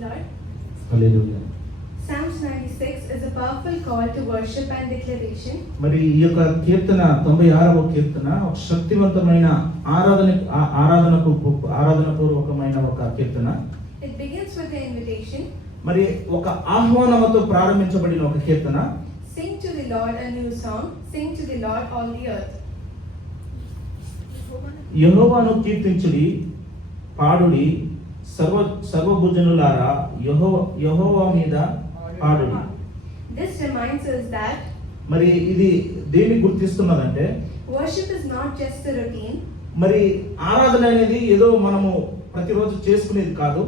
the Lord. Hallelujah. Psalms 96 is a powerful call to worship and declaration. మరి ఈ యొక్క కీర్తన 96వ కీర్తన ఒక శక్తివంతమైన ఆరాధనపూర్వకమైన ఒక కీర్తన. It begins with the invitation. మరి ఒక ఆహ్వానముతో ప్రారంభించబడిన ఒక కీర్తన. Sing to the Lord a new song, sing to the Lord all the earth. యెహోవాను కీర్తించుడి, పాడుడి, సర్వభుజనులారా యెహోవా మీద పాడుడి. This reminds us that మరి ఇది దేన్ని గుర్తిస్తున్నదంటే worship is not just a routine, మరి ఆరాధన అనేది ఏదో మనము ప్రతిరోజు చేసుకునేది కాదు,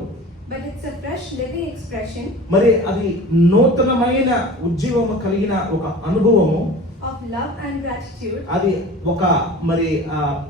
but it's a fresh living expression మరి అది నూతనమైన ఉజ్జీవము కలిగిన ఒక అనుభవము of love and gratitude. అది ఒక మరి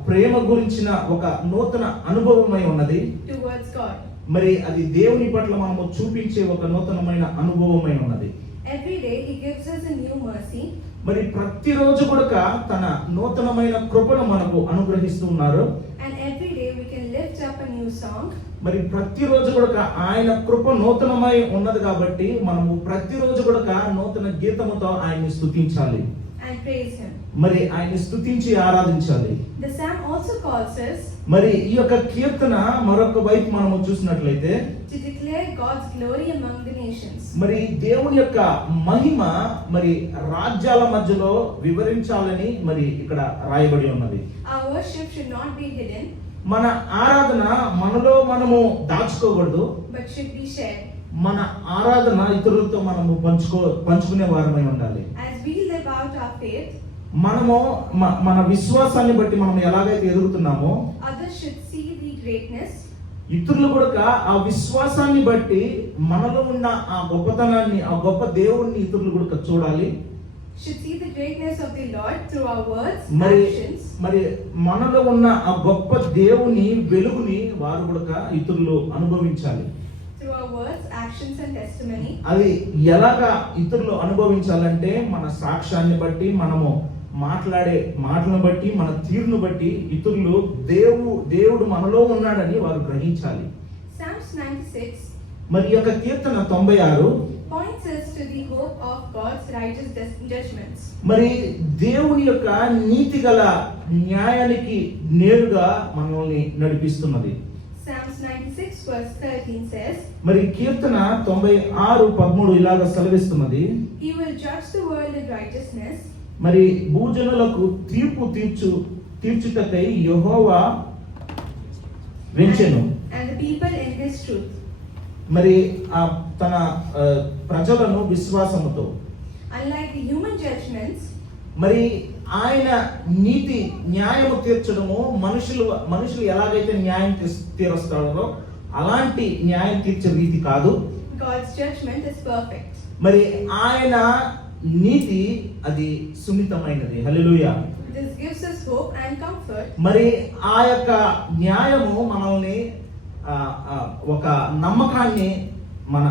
ప్రేమ గురించిన ఒక నూతన అనుభవమై ఉన్నది Towards God. మరి అది దేవుని పట్ల మనము చూపించే ఒక నూతనమైన అనుభవమై ఉన్నది. Every day he gives us a new mercy. మరి ప్రతిరోజు కూడా తన నూతనమైన కృపను మనకు అనుగ్రహిస్తూ ఉన్నారు. And every day we can lift up a new song. మరి ప్రతిరోజు కూడా ఆయన కృప నూతనమై ఉన్నది కాబట్టి మనము ప్రతిరోజు కూడా నూతన గీతముతో ఆయన్ని స్తుతించాలి And praise him. మరి ఆయన్ని స్తుతించి ఆరాధించాలి. The psalm also calls us మరి ఈ యొక్క కీర్తన మరొక వైపు మనము చూసినట్లయితే to declare God's glory among the nations. మరి దేవుని యొక్క మహిమ మరి రాజ్యాల మధ్యలో వివరించాలని మరి ఇక్కడ రాయబడి ఉన్నది. Our worship should not be hidden, మన ఆరాధన మనలో మనము దాచుకోకూడదు, but should be shared. మన ఆరాధన ఇతరులతో మనము పంచుకునే వారమై ఉండాలి. As we live out our faith, మనము మన విశ్వాసాన్ని బట్టి మనం ఎలాగైతే ఎదుగుతున్నామో others should see the greatness. ఇతరులు కూడా ఆ విశ్వాసాన్ని బట్టి మనలో ఉన్న ఆ గొప్పతనాన్ని, ఆ గొప్ప దేవుణ్ణి ఇతరులు కూడా చూడాలి. Should see the greatness of the Lord through our words, actions. మరి మనలో ఉన్న ఆ గొప్ప దేవుని వెలుగుని వారు కూడా ఇతరులు అనుభవించాలి. Through our words, actions and testimony. అది ఎలాగా ఇతరులు అనుభవించాలంటే మన సాక్ష్యాన్ని బట్టి, మనము మాట్లాడే మాటలను బట్టి, మన తీరును బట్టి ఇతరులు దేవుడు మనలో ఉన్నాడని వారు గ్రహించాలి. Psalms 96 మరి ఈ యొక్క కీర్తన 96 points us to the hope of God's righteous judgments. మరి దేవుని యొక్క నీతిగల న్యాయానికి నేరుగా మనల్ని నడిపిస్తున్నది. Psalms 96 verse 13 says, మరి కీర్తన 96:13 ఇలాగ సెలవిస్తున్నది. He will judge the world in righteousness. మరి భూజనులకు తీర్పు తీర్చుటకై యెహోవా వెంచెను. And the people in his truth. మరి తన ప్రజలను విశ్వాసముతో. Unlike the human judgments, మరి ఆయన నీతి న్యాయము తీర్చడము మనుషులు ఎలాగైతే న్యాయం తీరుస్తారో అలాంటి న్యాయం తీర్చే రీతి కాదు. God's judgment is perfect. మరి ఆయన నీతి అది సున్నితమైనది. హల్లెలూయా. This gives us hope and comfort. మరి ఆ యొక్క న్యాయము మనల్ని ఒక నమ్మకాన్ని మన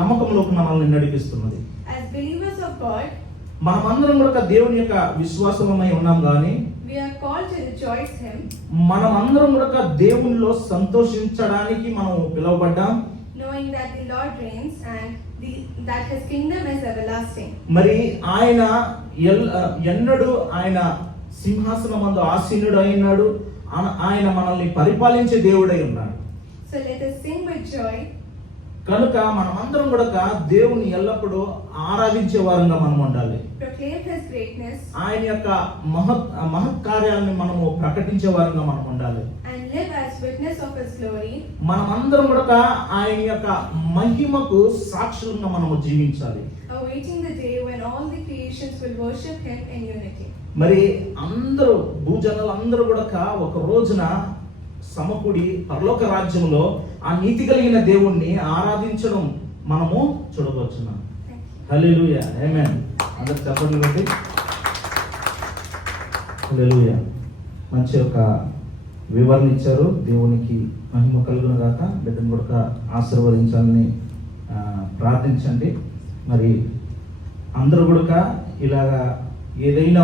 నమ్మకంలోకి మనల్ని నడిపిస్తున్నది. As believers of God, మనమందరం కూడా దేవుని యొక్క విశ్వాసమై ఉన్నాం కానీ we are called to rejoice him. మనమందరం కూడా దేవునిలో సంతోషించడానికి మనం పిలువబడ్డాం. Knowing that the Lord reigns and that his kingdom is everlasting. మరి ఆయన ఎన్నడూ ఆయన సింహాసనమందు ఆసీనుడు అయినాడు. ఆయన మనల్ని పరిపాలించే దేవుడై ఉన్నాడు. So let us sing with joy. కనుక మనమందరం కూడా దేవుని ఎల్లప్పుడూ ఆరాధించే వారంగా మనం ఉండాలి. Proclaim his greatness. ఆయన యొక్క మహత్ కార్యాలను మనము ప్రకటించే వారంగా మనం ఉండాలి. And live as witness of his glory. మనమందరం కూడా ఆయన యొక్క మహిమకు సాక్షులుగా మనము జీవించాలి. Awaiting the day when all the creations will worship him in unity. మరి అందరూ భూజనులందరూ కూడా ఒక రోజున సమకూడి పరలోక రాజ్యంలో ఆ నీతి కలిగిన దేవుణ్ణి ఆరాధించడం మనము చూడవచ్చున్నాం. హల్లెలూయా. ఆమేన్. అందరూ చెప్పండి బట్టి హల్లెలూయా. మంచి ఒక వివరణ ఇచ్చారు. దేవునికి మహిమ కలుగును గాక. బిడ్డను కూడా ఆశీర్వదించాలని ప్రార్థించండి. మరి అందరూ కూడా ఇలాగా ఏదైనా